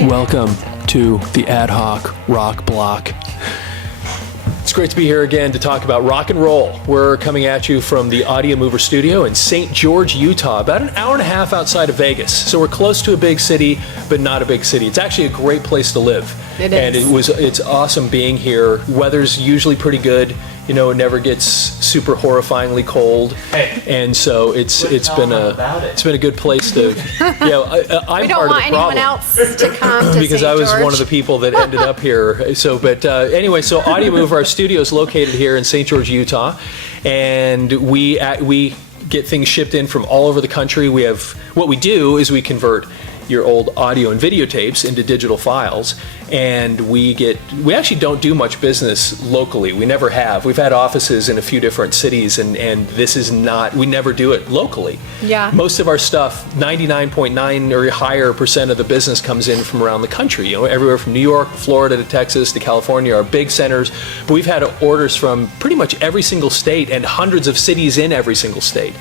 Welcome to the Ad-Hoc Rock Block. It's great to be here again to talk about rock and roll. We're coming at you from the Audio Mover studio in St. George, Utah, about an hour and a half outside of Vegas. So we're close to a big city, but not a big city. It's actually a great place to live. It is. And it's awesome being here. Weather's usually pretty good. You know, it never gets super horrifyingly cold, and so it's been a good place to. I'm we don't part want of the problem anyone else to come to because St. I was George. one of the people that ended up here. So, but anyway, so Audio Move, our studio is located here in St. George, Utah, and we get things shipped in from all over the country. What we do is we convert your old audio and videotapes into digital files, and we actually don't do much business locally. We never have. We've had offices in a few different cities, and this is not, we never do it locally. Yeah. Most of our stuff, 99.9 or higher percent of the business comes in from around the country, you know, everywhere from New York, Florida to Texas to California are big centers, but we've had orders from pretty much every single state and hundreds of cities in every single state.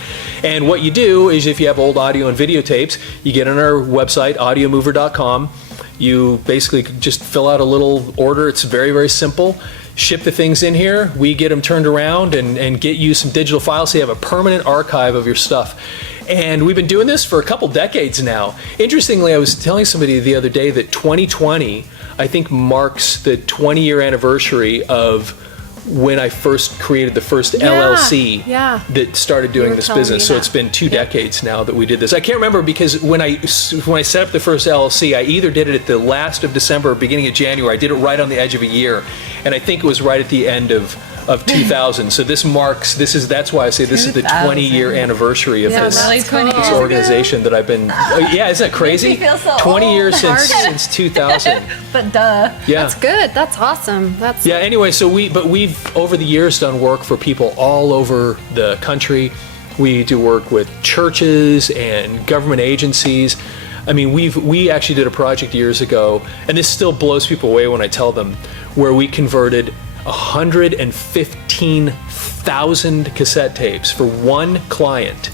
And what you do is if you have old audio and videotapes, you get on our website, audiomover.com. You basically just fill out a little order. It's very, very simple. Ship the things in here. We get them turned around and get you some digital files so you have a permanent archive of your stuff. And we've been doing this for a couple decades now. Interestingly, I was telling somebody the other day that 2020, I think, marks the 20-year anniversary of when I first created the first LLC that started doing this business. So it's been 2 decades now that we did this. I can't remember because when I set up the first LLC, I either did it at the last of December or beginning of January. I did it right on the edge of a year. And I think it was right at the end of 2000. So that's why I say this is the 20-year anniversary of this organization that I've been, isn't that crazy? Makes me feel so 20 old. years since 2000. But duh. Yeah. That's good. That's awesome. Anyway, so we've over the years done work for people all over the country. We do work with churches and government agencies. I mean, we actually did a project years ago, and this still blows people away when I tell them, where we converted 115,000 cassette tapes for one client.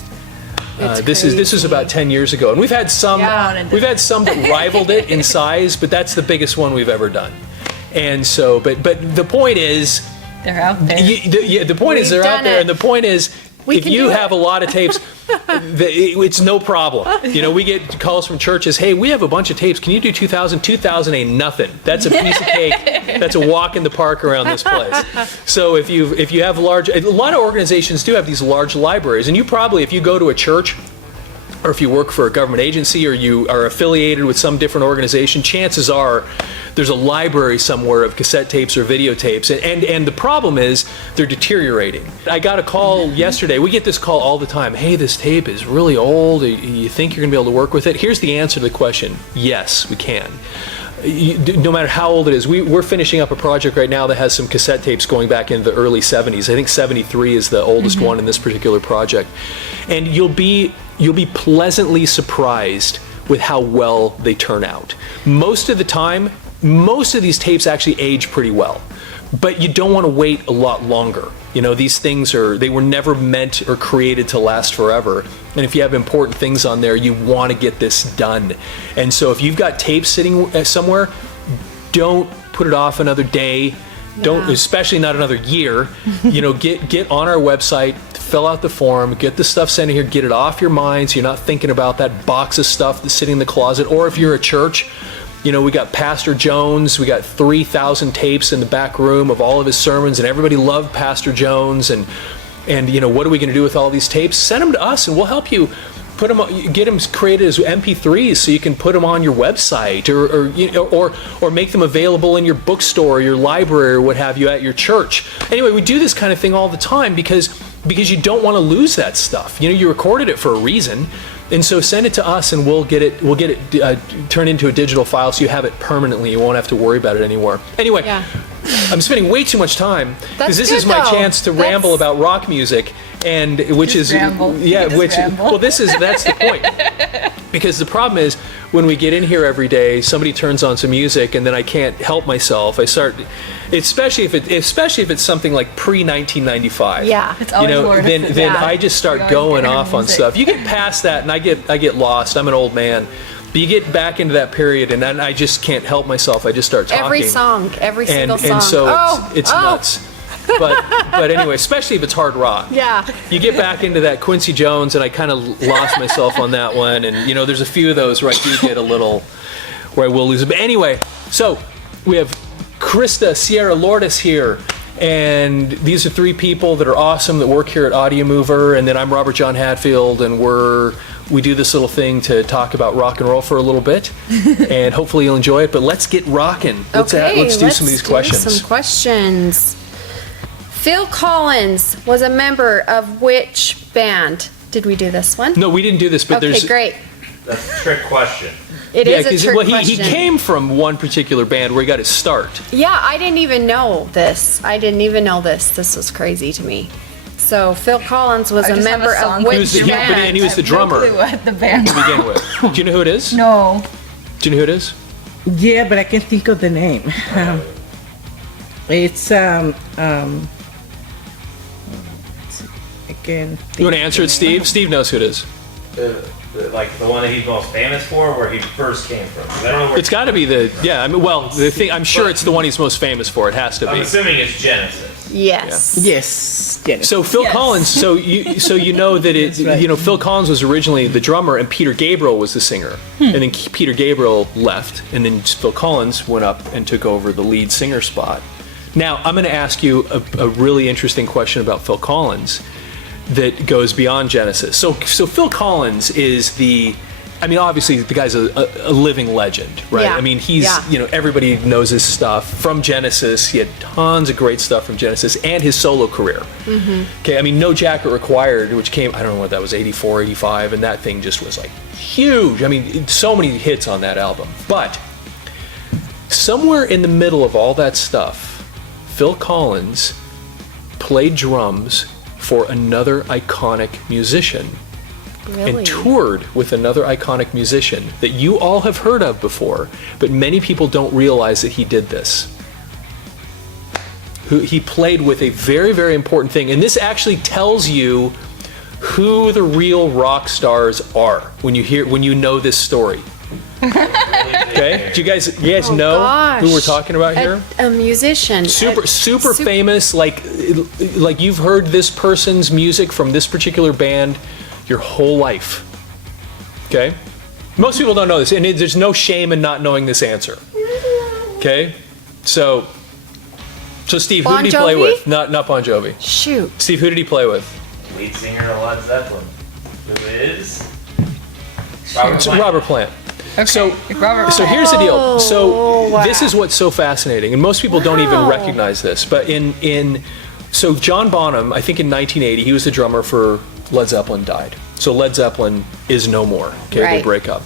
This was about 10 years ago, and we've had some that rivaled it in size, but that's the biggest one we've ever done. And so, but the point is, they're out there. The point is they're out there, and the point is, if you have a lot of tapes, it's no problem. You know, we get calls from churches, hey, we have a bunch of tapes. Can you do 2,000? 2,000 ain't nothing. That's a piece of cake. That's a walk in the park around this place. So if you have a lot of organizations do have these large libraries, and you probably, if you go to a church, or if you work for a government agency, or you are affiliated with some different organization, chances are there's a library somewhere of cassette tapes or videotapes, and the problem is they're deteriorating. I got a call yesterday. We get this call all the time. Hey, this tape is really old. You think you're going to be able to work with it? Here's the answer to the question. Yes, we can. No matter how old it is. We're finishing up a project right now that has some cassette tapes going back into the early 70s. I think 73 is the oldest one in this particular project. And you'll be pleasantly surprised with how well they turn out. Most of the time, most of these tapes actually age pretty well, but you don't want to wait a lot longer. You know, these things they were never meant or created to last forever. And if you have important things on there, you want to get this done. And so if you've got tapes sitting somewhere, don't put it off another day. Don't, especially not another year. You know, get on our website, fill out the form, get the stuff sent in here, get it off your mind so you're not thinking about that box of stuff that's sitting in the closet. Or if you're a church, you know, we got Pastor Jones, we got 3,000 tapes in the back room of all of his sermons, and everybody loved Pastor Jones, and you know, what are we going to do with all these tapes? Send them to us and we'll help you put them, get them created as MP3s so you can put them on your website, or make them available in your bookstore, or your library, or what have you, at your church. Anyway, we do this kind of thing all the time because you don't want to lose that stuff. You know, you recorded it for a reason. And so send it to us, and we'll get it turned into a digital file, so you have it permanently. You won't have to worry about it anymore. Anyway, I'm spending way too much time because this is my chance to ramble about rock music, and that's the point. Because the problem is, when we get in here every day, somebody turns on some music, and then I can't help myself. I start, especially if it's something like pre-1995. Yeah, it's always then I just start going off on stuff. You get past that, and I get lost. I'm an old man. But you get back into that period, and then I just can't help myself. I just start talking. Every song, every single song. And so it's nuts. But anyway, especially if it's hard rock. Yeah. You get back into that Quincy Jones, and I kind of lost myself on that one. And, there's a few of those where I do get a little, where I will lose it. But anyway, so we have Krista Sierra Lourdes here. And these are three people that are awesome that work here at Audio Mover. And then I'm Robert John Hatfield, and we do this little thing to talk about rock and roll for a little bit. And hopefully you'll enjoy it. But let's get rocking. Let's do some of these questions. Some questions. Phil Collins was a member of which band? Did we do this one? No, we didn't do this, but Okay, great. That's a trick question. It is a trick question. He came from one particular band where he got his start. Yeah, I didn't even know this. This was crazy to me. So Phil Collins was a member of which band? And he was the drummer. No clue what the band to begin with. Do you know who it is? No. Do you know who it is? Yeah, but I can't think of the name. It's again. You want to answer it, Steve? Steve knows who it is. Like the one that he's most famous for, where he first came from. 'Cause I don't know where It's got to be the the thing. I'm sure it's the one he's most famous for. It has to I'm be. assuming it's Genesis. Yes. Yes. So Phil Collins. So you know that it. right. Phil Collins was originally the drummer, and Peter Gabriel was the singer. And then Peter Gabriel left, and then Phil Collins went up and took over the lead singer spot. Now I'm going to ask you a really interesting question about Phil Collins that goes beyond Genesis. So Phil Collins is obviously the guy's a living legend, right? Yeah. I mean, he's, everybody knows his stuff from Genesis. He had tons of great stuff from Genesis and his solo career. Mm-hmm. Okay, I mean, No Jacket Required, which came, I don't know what that was, 84, 85, and that thing just was like huge. I mean, so many hits on that album. But somewhere in the middle of all that stuff, Phil Collins played drums for another iconic musician. Really? And toured with another iconic musician that you all have heard of before, but many people don't realize that he did this. He played with a very, very important thing, and this actually tells you who the real rock stars are when you know this story. Okay, do you guys know who we're talking about here? A musician. Super famous, like you've heard this person's music from this particular band your whole life. Okay? Most people don't know this, and there's no shame in not knowing this answer. Okay? So Steve, who did he play with? Not Bon Jovi. Shoot. Steve, who did he play with? Lead singer of Led Zeppelin. Who is? Robert Plant. Okay. So here's the deal. So this is what's so fascinating, and most people don't even recognize this. But so John Bonham, I think in 1980, he was the drummer for Led Zeppelin, died. So Led Zeppelin is no more. Okay, right. They break up.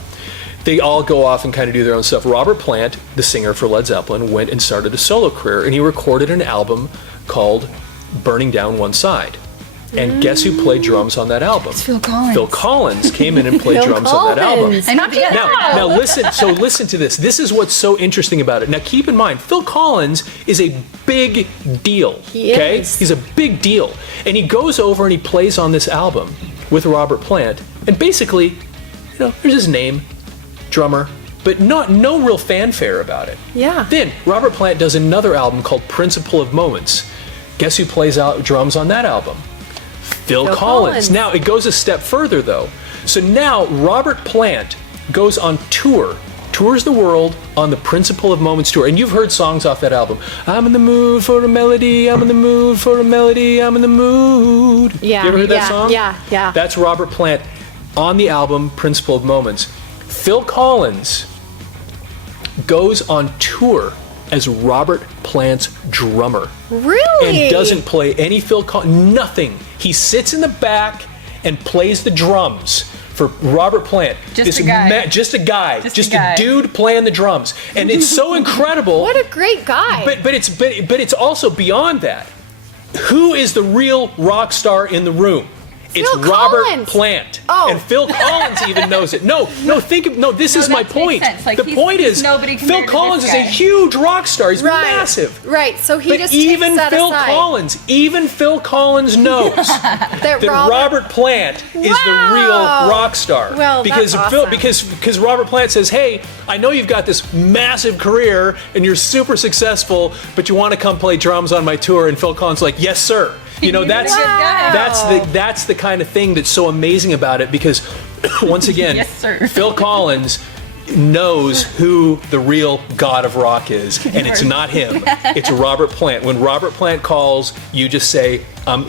They all go off and kind of do their own stuff. Robert Plant, the singer for Led Zeppelin, went and started a solo career, and he recorded an album called Burning Down One Side. And guess who played drums on that album? It's Phil Collins. Phil Collins came in and played drums on that album. I know that. Now listen to this. This is what's so interesting about it. Now keep in mind, Phil Collins is a big deal. He is. He's a big deal. And he goes over and he plays on this album with Robert Plant. And basically, there's his name, drummer, but no real fanfare about it. Yeah. Then Robert Plant does another album called Principle of Moments. Guess who plays out drums on that album? Phil Collins. Now, it goes a step further, though. So now, Robert Plant goes on tours the world on the Principle of Moments tour. And you've heard songs off that album. I'm in the mood for a melody, I'm in the mood for a melody, I'm in the mood. Yeah. You ever heard that song? Yeah. That's Robert Plant on the album Principle of Moments. Phil Collins goes on tour as Robert Plant's drummer. Really? And doesn't play any Phil Collins, nothing. He sits in the back and plays the drums for Robert Plant. Just a guy. Just a dude playing the drums. And it's so incredible. What a great guy. But it's also beyond that. Who is the real rock star in the room? It's Phil Robert Collins. Plant. Oh. And Phil Collins even knows it. This is my that makes point. sense. Like, The he's point is, nobody Phil compared to Collins this is a guy. huge rock star. He's Right. massive. Right. So he But just even takes that Phil aside. Collins knows that that Robert Plant is the real Wow. rock star. Well, because that's Phil, awesome. because Robert Plant says, "Hey, I know you've got this massive career and you're super successful, but you want to come play drums on my tour?" And Phil Collins is like, "Yes, sir." You know, He's a that's good guy. that's the kind of thing that's so amazing about it, because once again, Yes, sir. Phil Collins knows who the real god of rock is, and it's not him. It's Robert Plant. When Robert Plant calls, you just say,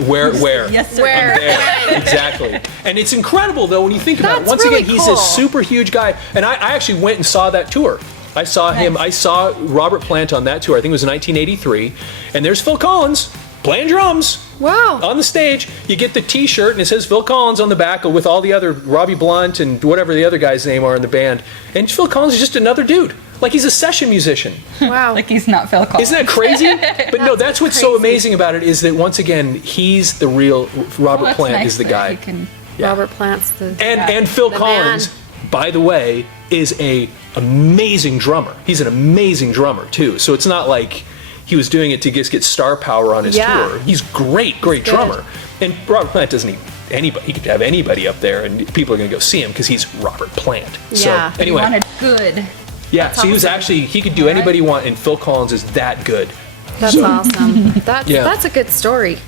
where? Yes, sir. Where? I'm there. Exactly. And it's incredible, though, when you think about it. That's Once really again, he's cool. a super huge guy. And I actually went and saw that tour. I saw him. I saw Robert Plant on that tour. I think it was in 1983. And there's Phil Collins playing drums. Wow. On the stage, you get the T-shirt and it says Phil Collins on the back with all the other Robbie Blunt and whatever the other guy's name are in the band. And Phil Collins is just another dude. Like, he's a session musician. Wow. Like he's not Phil Collins. Isn't that crazy? But no, that's what's so crazy. amazing about it, is that once again, he's the real Robert Well, that's Plant nice is the that guy. he can- Robert Plant's the And Phil The Collins, man. by the way, is a amazing drummer. He's an amazing drummer too. So it's not like he was doing it to just get star power on his Yeah. tour. He's great good. drummer. And Robert Plant doesn't need anybody. He could have anybody up there, and people are going to go see him because he's Robert Plant. Yeah. So He anyway, wanted good. yeah. So he was awesome. actually, he could do anybody he want, and Phil Collins is that good. That's awesome. Yeah. That's a good story.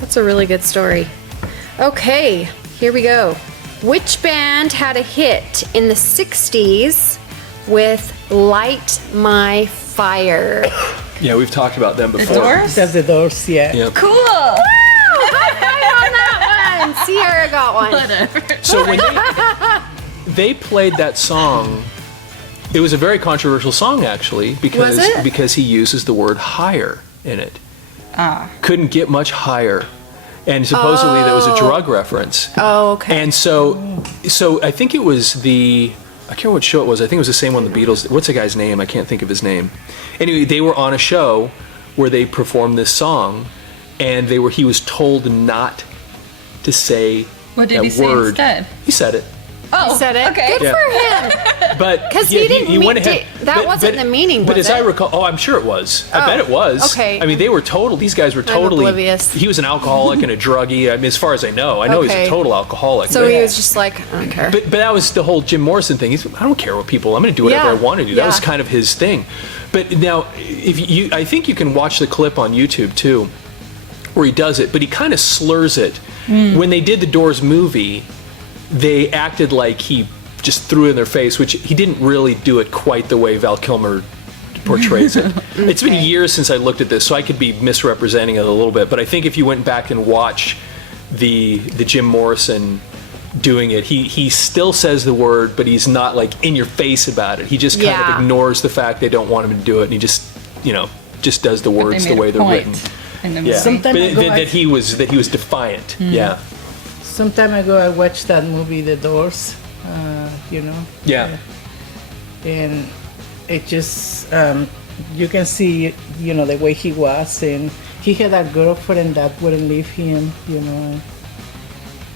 That's a really good story. Okay, here we go. Which band had a hit in the 60s with Light My Fire? Yeah, we've talked about them The before. Doors? That's the Doors, yeah. Yeah. Cool. High five on that one. Sierra got one. Whatever. So when they played that song, it was a very controversial song actually, because Was it? because he uses the word higher in it. Couldn't get much higher. And supposedly that was a drug reference. Oh, okay. And so I think it was I can't remember what show it was. I think it was the same one the Beatles. What's the guy's name? I can't think of his name. Anyway, they were on a show where they performed this song, and he was told not to say What did that he say word. instead? He said it. Oh, Said it. Okay. Good Yeah. for him. But 'Cause yeah, he didn't went mean- ahead. that wasn't the meaning, But was as I it? recall, I'm sure it was. I Oh, bet it was. okay. I mean, they were total. These guys were totally oblivious. He was an alcoholic and a druggie. I mean, as far as I know he's Okay. a total alcoholic. So but, he was just like, I don't care. but that was the whole Jim Morrison thing. I don't care what people. I'm going to do whatever Yeah. I want to do. That was Yeah. kind of his thing. But now, I think you can watch the clip on YouTube too, where he does it. But he kind of slurs it. When they did the Doors movie, they acted like he just threw it in their face, which he didn't really do it quite the way Val Kilmer portrays it. It's been years since I looked at this, so I could be misrepresenting it a little bit. But I think if you went back and watch the Jim Morrison doing it, he still says the word, but he's not like in your face about it. He just kind Yeah. of ignores the fact they don't want him to do it, and he just does the But they words the made a way they're point written. in the Yeah, movie. Sometime but ago, that he was defiant. Yeah, Some time ago, I watched that movie, The Doors. yeah. And it just you can see the way he was, and he had a girlfriend that wouldn't leave him,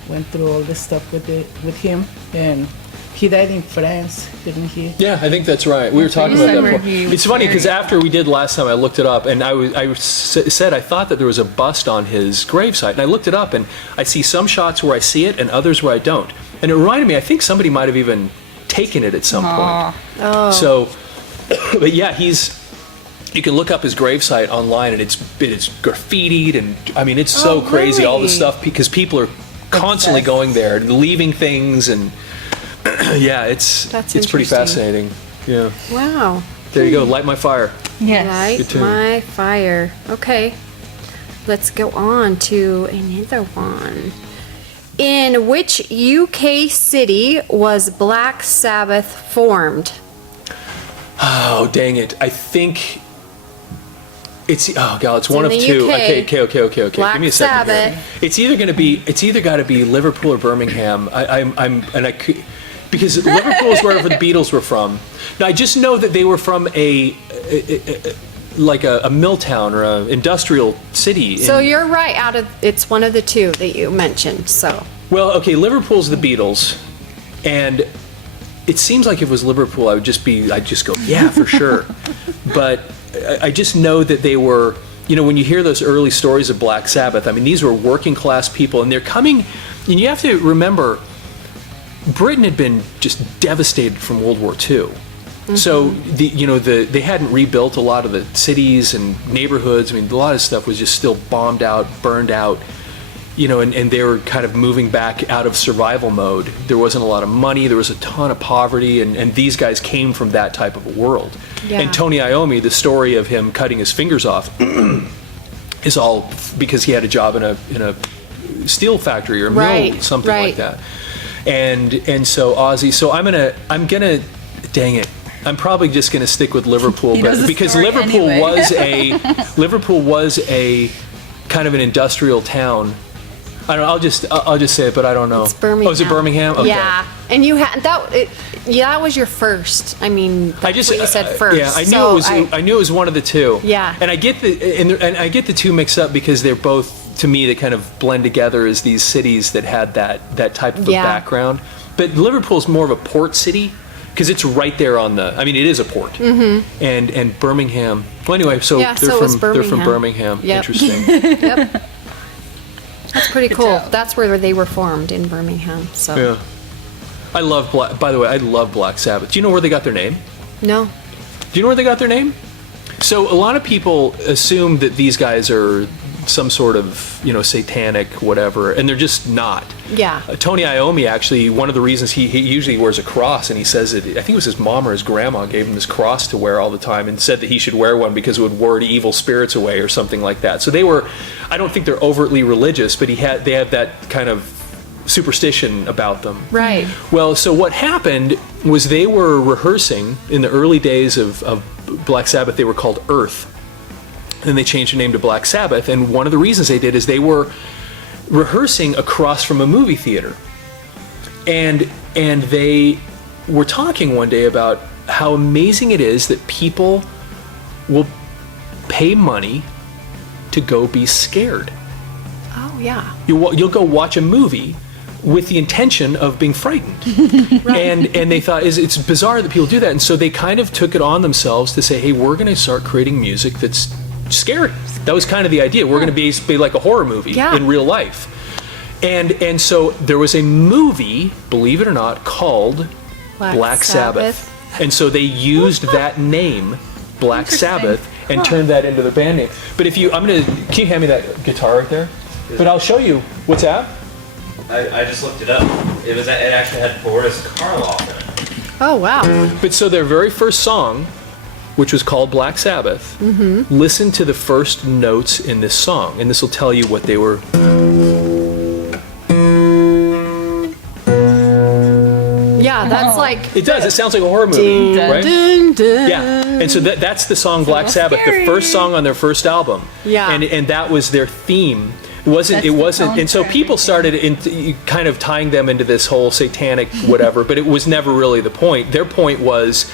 went through all this stuff with him, and he died in France, didn't he? Yeah, I think that's right. We were talking you about said that where before. he was It's funny because buried. after we did last time, I looked it up, and I said I thought that there was a bust on his gravesite, and I looked it up, and I see some shots where I see it and others where I don't. And it reminded me, I think somebody might have even taken it at some point. Oh. So, but yeah, you can look up his gravesite online, and it's graffitied, and I mean it's so Oh, crazy, all this really? stuff, because people are constantly Obsessed. going there and leaving things, and yeah, it's That's pretty interesting. fascinating. Yeah, Wow. there you go. Light my fire. Yes. Light Good tune. my fire. Okay. Let's go on to another one. In which UK city was Black Sabbath formed? Oh dang it! I think it's one in of the two. UK. Okay. Black Give me a second here. Sabbath. It's either got to be Liverpool or Birmingham. Because Liverpool is wherever the Beatles were from. Now I just know that they were from like a mill town or an industrial city. So you're right. It's one of the two that you mentioned. So Well, okay, Liverpool's the Beatles, and it seems like if it was Liverpool, I'd just go, yeah, for sure. But I just know that they were, when you hear those early stories of Black Sabbath, I mean, these were working class people, and they're coming, and you have to remember, Britain had been just devastated from World War II. So they hadn't rebuilt a lot of the cities and neighborhoods. I mean, a lot of stuff was just still bombed out, burned out. And they were kind of moving back out of survival mode. There wasn't a lot of money, there was a ton of poverty, and these guys came from that type of a world. Yeah. And Tony Iommi, the story of him cutting his fingers off, is all because he had a job in a steel factory or mill, something like that. And so Ozzy, so I'm gonna, dang it, I'm probably just gonna stick with Liverpool, but because Liverpool was a kind of an industrial town. I don't know. I'll just say it, but I don't know. It's Birmingham. Oh, is it Birmingham? Okay. Yeah, and you had that. That was your first. I mean, that's what you said first. Yeah, I knew it was one of the two. Yeah. And I get the two mixed up because they're both, to me, they kind of blend together as these cities that had that type of a background. But Liverpool's more of a port city because it's right there on the. I mean, it is a port. Mm-hmm. And Birmingham. Well, anyway, so they're from Birmingham. Yep. Interesting. Yep. That's pretty cool. That's where they were formed, in Birmingham. So. Yeah. I love by the way, I love Black Sabbath. Do you know where they got their name? No. Do you know where they got their name? So a lot of people assume that these guys are some sort of, satanic whatever, and they're just not. Yeah. Tony Iommi, actually, one of the reasons he usually wears a cross, and he says that, I think it was his mom or his grandma gave him this cross to wear all the time and said that he should wear one because it would ward evil spirits away or something like that. So they were, I don't think they're overtly religious, but they have that kind of superstition about them. Right. Well, so what happened was they were rehearsing in the early days of Black Sabbath. They were called Earth. Then they changed their name to Black Sabbath, and one of the reasons they did is they were rehearsing across from a movie theater, and they were talking one day about how amazing it is that people will pay money to go be scared. Oh yeah. You'll go watch a movie with the intention of being frightened. Right. And they thought it's bizarre that people do that, and so they kind of took it on themselves to say, hey, we're going to start creating music that's scary. That was kind of the idea. We're going to be like a horror movie in real life. And so there was a movie, believe it or not, called Black Sabbath. And so they used that name, Black Sabbath, and turned that into the band name. But can you hand me that guitar right there? But I'll show you. What's that? I just looked it up. It actually had Boris Karloff in it. Oh wow. But so their very first song, which was called Black Sabbath, listen to the first notes in this song, and this will tell you what they were. Yeah, that's like. It does. It sounds like a horror movie, right? Dun, dun. Yeah, and so that's the song Black Sabbath, the first song on their first album. Yeah, and that was their theme. It wasn't, and so people started kind of tying them into this whole satanic whatever, but it was never really the point. Their point was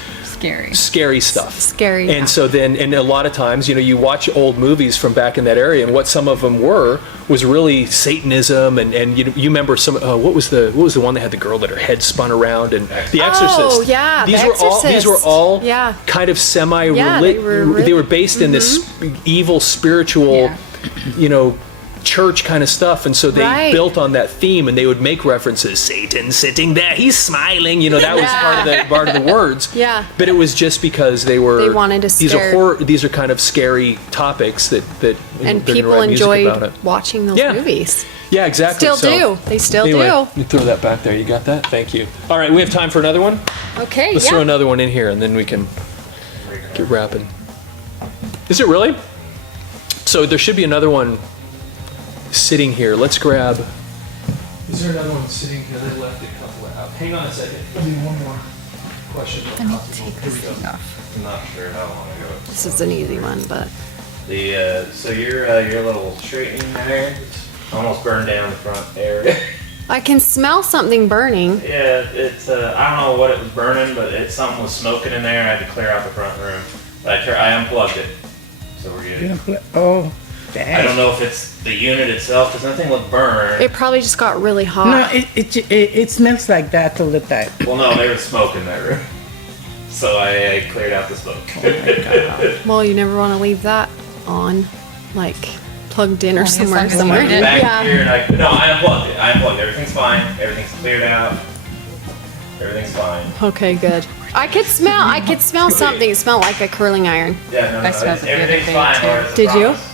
scary stuff. Scary. And so then, and a lot of times, you watch old movies from back in that area, and what some of them was really Satanism, and you remember some. What was the one that had the girl that her head spun around, and The Exorcist. Oh yeah, These were all kind of semi-religious. They were based in this evil spiritual, church kind of stuff, and so they built on that theme, and they would make references. Satan sitting there, he's smiling. That was part of the words. Yeah. But it was just because they wanted to scare. These are kind of scary topics that and people enjoyed watching those movies. Yeah, exactly. They still do. You throw that back there. You got that? Thank you. All right, we have time for another one. Okay. Let's throw another one in here, and then we can get wrapping. Is it really? So there should be another one sitting here. Let's grab. Is there another one sitting here? They left a couple out. Hang on a second. I'll do one more question. Let me take this thing off. I'm not sure how long ago. This is an easy one, but. So your little straightening there, it's almost burned down the front area. I can smell something burning. Yeah, it's I don't know what it was burning, but something was smoking in there. I had to clear out the front room. But I unplugged it. so we're You good. don't play. Oh, dang. I don't know if it's the unit itself, because nothing would burn. It probably just got really hot. No, it smells like that all the time. Well, no, there was smoke in that room. So I cleared out the smoke. Well, you never want to leave that on, like plugged in or As long somewhere. as you Somewhere. need it. Back Yeah. here, and no, I unplugged it. I unplugged it. Everything's fine. Everything's cleared out. Everything's fine. Okay, good. I could smell something. It smelled like a curling iron. Yeah, no, I smelled it the other everything's day, fine. too. Laura, it's a Did you? promise.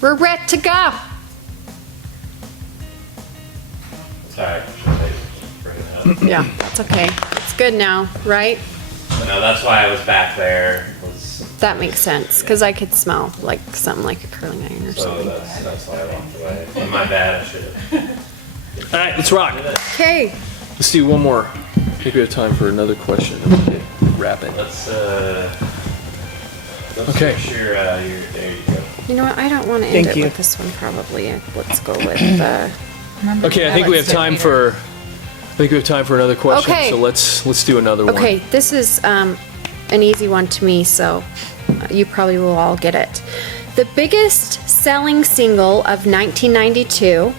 We're ready to go. Sorry. Bring it up. Yeah, that's okay. It's good now, right? But no, that's why I was back there. Was That makes sense because I could smell like something like a curling iron or so something. that's why I walked away. And my bad. I should have. All right, let's rock. Okay. Let's do one more. I think we have time for another question. And we'll get wrapping. Let's Okay. switch your there you go. You know what? I don't want to end Thank it you. with this one. Probably. Let's go with the. Okay, I think we have time for. I think we have time for another question. Okay. So let's do another one. Okay, this is an easy one to me, so you probably will all get it. The biggest selling single of 1992,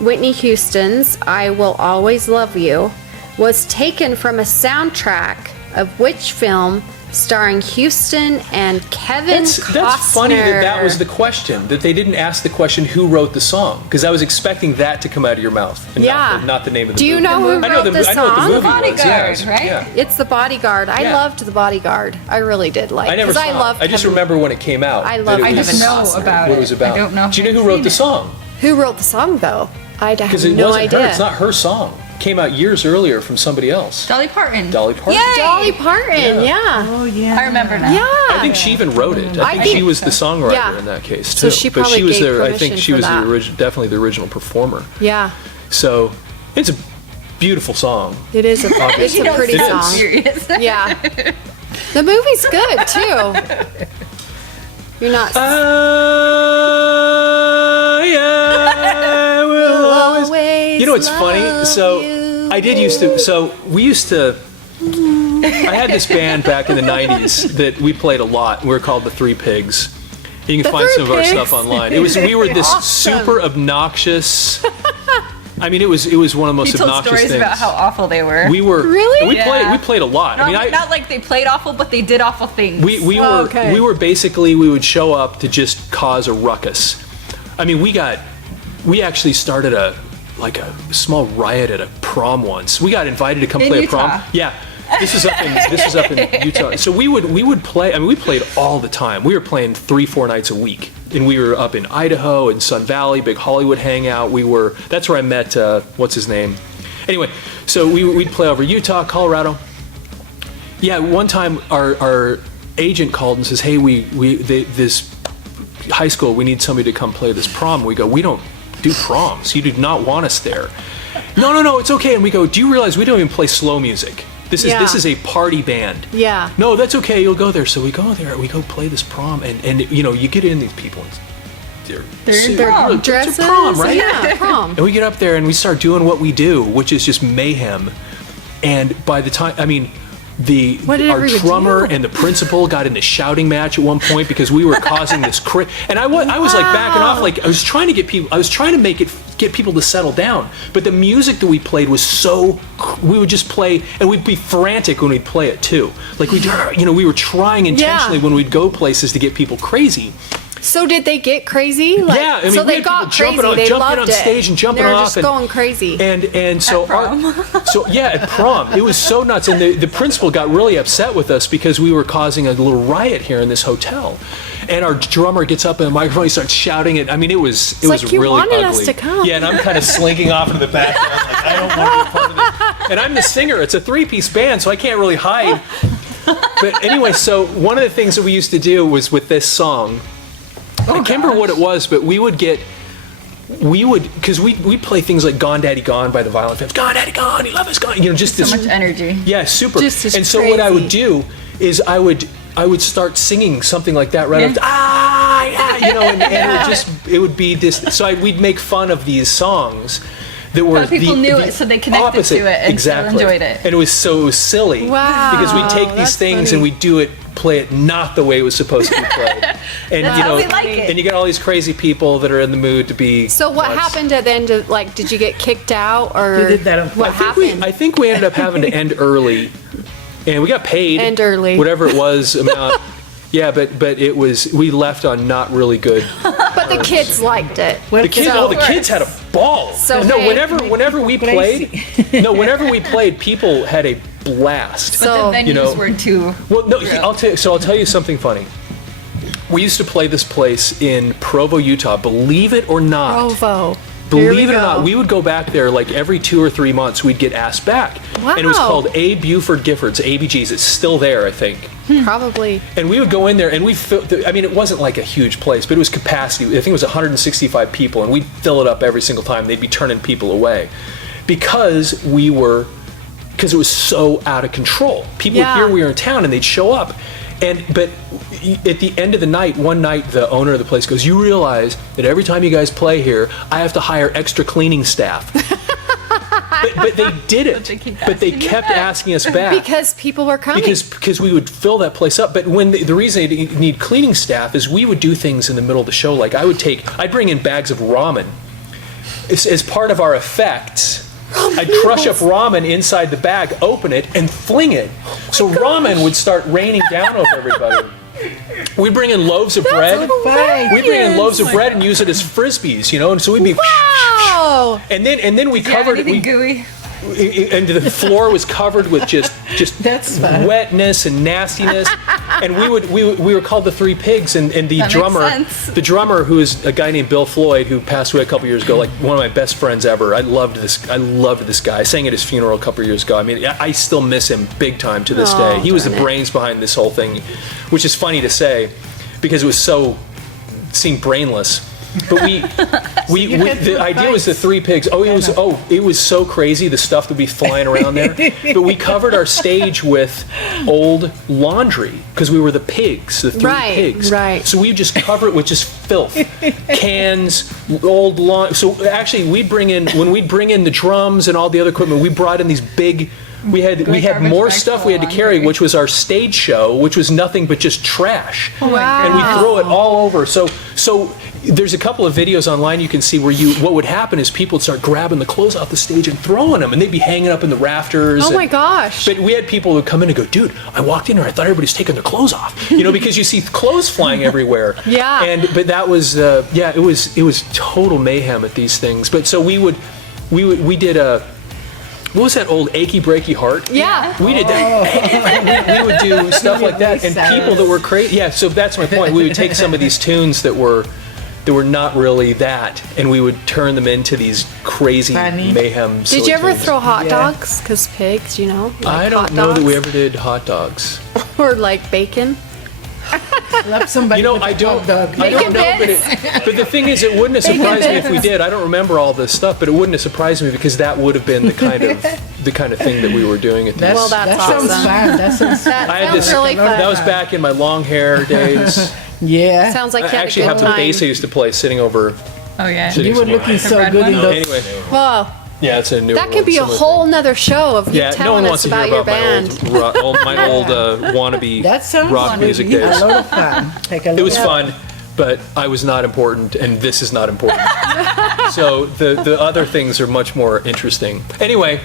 Whitney Houston's "I Will Always Love You," was taken from a soundtrack of which film starring Houston and Kevin Costner? That's funny that was the question, that they didn't ask the question who wrote the song, because I was expecting that to come out of your mouth and Yeah. not the name of the Do you movie. know who I know wrote the I know what the song? movie was. Bodyguard, Yeah, right? Yeah. It's The Bodyguard. I Yeah. loved The Bodyguard. I really did like. I never 'cause saw I loved it. I just Kevin- remember when it came out. I that love it I was didn't know Costner. about what it was about. I don't know. Do you know who wrote the song? Who wrote the song though? I have Because it no wasn't idea. her. It's not her song. It came out years earlier from somebody else. Dolly Parton. Dolly Parton. Yay! Dolly Parton. Yeah. Oh yeah. I remember now. Yeah. I think she even wrote it. I think think she was the songwriter Yeah. in that case So too. she but she probably was gave there. I permission think she for was that. definitely the original performer. Yeah. So it's a beautiful song. It is a. It's You a don't pretty sound song. serious. Yeah. The movie's good too. You're not. I will always. You know what's funny? love So you. I did used to. So we used to. I had this band back in the '90s that we played a lot. We were called the Three Pigs. You can The find Three some of our Pigs? stuff online. We were this Awesome. super obnoxious. I mean, it was one of the most You told obnoxious stories things. about how awful they were. we were Really? We Yeah. played a lot. not, I mean, not like they played awful, but they did awful things. we Oh, were okay. we were basically, we would show up to just cause a ruckus. I mean, we actually started a small riot at a prom once. We got invited to come In play a Utah. prom. Yeah. This is up in Utah. So we would play. I mean, we played all the time. We were playing 3-4 nights a week, and we were up in Idaho and Sun Valley, big Hollywood hangout. That's where I met what's his name. Anyway, so we'd play over Utah, Colorado. Yeah, one time our agent called and says, "Hey, this high school, we need somebody to come play this prom." We go, "We don't do proms. You do not want us there." No, it's okay. And we go, "Do you realize we don't even play slow music? This is a party band." Yeah. "No, that's okay. You'll go there." So we go there. We go play this prom, and you get in these people. They're in prom. It's a Dresses. prom, right? Yeah, prom. And we get up there and we start doing what we do, which is just mayhem. And by the time, I mean, What did our everybody drummer do? and the principal got in a shouting match at one point because we were causing this and I was like backing off, like I was trying to get people to settle down. But the music that we played was we would just play, and we'd be frantic when we'd play it too. Like we were trying intentionally when we'd go places to get people crazy. So did they get crazy? Like, Yeah, I mean, so we they had people got crazy. jumping on- They jumping loved on it. stage and jumping They're off just and- going crazy. And so prom. at prom, it was so nuts. And the principal got really upset with us because we were causing a little riot here in this hotel. And our drummer gets up in the microphone, he starts shouting it. I mean, it was like you really wanted ugly. us to come. Yeah, and I'm kind of slinking off into the background, like I don't want to be part of this. And I'm the singer. It's a 3-piece band, so I can't really hide. But anyway, so one of the things that we used to do was with this song. I can't remember what it was, but because we'd play things like "Gone Daddy Gone" by the Violent Femmes. "Gone Daddy Gone, he love us gone." Just So this. much energy. Yeah, super. Just as and so what I would crazy. do is I would start singing something like that right after, and it would be this. So we'd make fun of these songs, that were But people knew it, so they connected opposite. to it and still enjoyed it. And it was so silly. Wow, Because we take these that's things funny. and we play it not the way it was supposed to be played. And That's how we like it. and you get all these crazy people that are in the mood to be. So what nuts. happened at the end of, like, did you get kicked out or We did that on what purpose. happened? I think we ended up having to end early, and we got paid. End early. Whatever it was amount. Yeah, but we left on not really good. But the kids liked it. Well, The kids, So- the kids had a ball. So no, hey. whenever we played, people had a blast. But So, the venues you know- were too. Well, no, real. I'll tell you something funny. We used to play this place in Provo, Utah. Believe it or not. Provo. Here Believe we it or go. not, we would go back there like every 2 or 3 months. We'd get asked back, and it was Wow. called A. Buford Giffords, ABGs. It's still there, I think. Probably. And we would go in there, and it wasn't like a huge place, but it was capacity. I think it was 165 people, and we'd fill it up every single time. They'd be turning people away because it was so out of control. People would Yeah. hear we were in town, and they'd show up. But at the end of the night, one night, the owner of the place goes, "You realize that every time you guys play here, I have to hire extra cleaning staff." but they did it. But they kept asking us back. Because people were coming. Because we would fill that place up. But when the reason they need cleaning staff is we would do things in the middle of the show. Like I'd bring in bags of ramen as part of our effects. I'd crush up ramen inside the bag, open it, and fling it. So ramen would start raining down over everybody. We'd bring in loaves of bread. We'd bring in loaves of bread and use it as frisbees, and so we'd be. Wow. And then we covered it. Anything gooey? And the floor was covered with just That's fun. wetness and nastiness. And we were called the Three Pigs. And the That makes sense. drummer, who is a guy named Bill Floyd, who passed away a couple years ago, like one of my best friends ever. I loved this guy. I sang at his funeral a couple years ago. I mean, I still miss him big time to this day. He was the darn it. brains behind this whole thing, which is funny to say because it seemed brainless. But the idea was the Three Pigs. It was so crazy, the stuff that would be flying around there. But we covered our stage with old laundry because we were the pigs, the three Right, pigs. right. So we would just cover it with just filth, cans, old laundry. So actually, when we'd bring in the drums and all the other equipment, we brought in these big. We had garbage more bags stuff full we had to of carry, laundry. which was our stage show, which was nothing but just trash. Wow. And we throw it all over. So there's a couple of videos online you can see where what would happen is people would start grabbing the clothes off the stage and throwing them, and they'd be hanging up in the rafters. Oh my and- gosh. But we had people who come in and go, "Dude, I walked in here, I thought everybody's taking their clothes off," because you see clothes flying everywhere. Yeah. But that was it was total mayhem at these things. But so we did a. What was that old Achy Breaky Heart? Yeah. We did that. we would do stuff like that, and people that were crazy. Yeah, so that's my point. We would take some of these tunes that were not really that, and we would turn them into these crazy Funny. mayhem. Did silly you ever tunes. throw hot Yeah. dogs? Because pigs, like I don't hot know that we dogs? ever did hot dogs. Or like bacon. Slap somebody with I a don't. hot dog. I don't Bacon know, but the thing is, it wouldn't have Bacon surprised me if we bits. did. I don't remember all this stuff, but it wouldn't have surprised me because that would have been the kind of thing that we were doing at That's, this. Well, that's that sounds awesome. fun. That sounds That I had sounds this. really fun. That was back in my long hair days. yeah. Sounds like I you had a actually good have the time. bass I used to play sitting over. Oh yeah. Sitting You were somewhere. looking so red good one? in those. Anyway, Well, yeah, it's a new. that could be a whole nother show of you Yeah, no telling one us wants to about hear your about band. my old wannabe That sounds rock like music a days. lot of fun. Take a It was look. fun, but I was not important, and this is not important. So the other things are much more interesting. Anyway,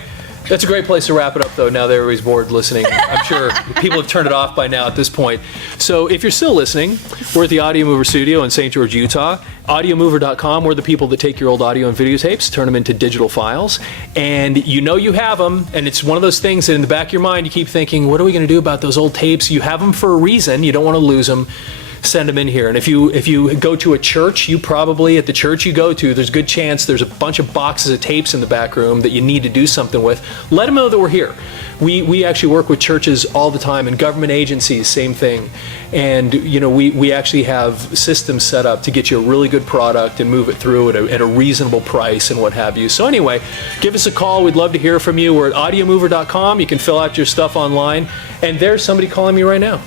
that's a great place to wrap it up, though, now that everybody's bored listening. I'm sure people have turned it off by now at this point. So if you're still listening, we're at the Audio Mover Studio in St. George, Utah. AudioMover.com, we're the people that take your old audio and videotapes, turn them into digital files, and you have them, and it's one of those things that in the back of your mind you keep thinking, what are we going to do about those old tapes? You have them for a reason. You don't want to lose them. Send them in here. And if you go to a church, you probably, at the church you go to, there's a good chance there's a bunch of boxes of tapes in the back room that you need to do something with. Let them know that we're here. We actually work with churches all the time, and government agencies, same thing. And we actually have systems set up to get you a really good product and move it through at a reasonable price and what have you. So anyway, give us a call. We'd love to hear from you. We're at audiomover.com. You can fill out your stuff online. And there's somebody calling me right now.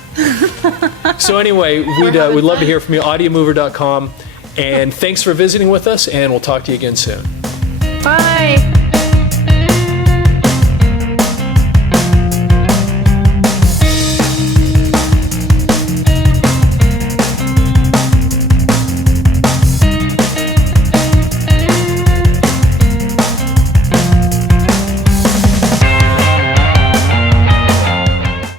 So anyway, we'd love to hear from you. audiomover.com. And thanks for visiting with us, and we'll talk to you again soon. Bye.